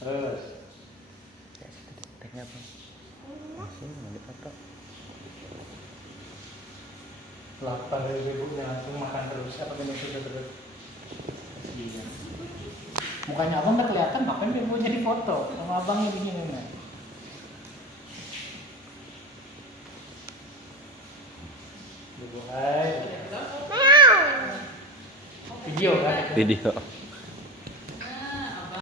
Terus. Teknya apa? Masih mau dipoto. Lapar ibu langsung makan terus apa gini sudah terus. Iya. Mukanya abang nggak kelihatan, makanya dia mau jadi foto sama abangnya begini nih. Hai. Video kan? Video.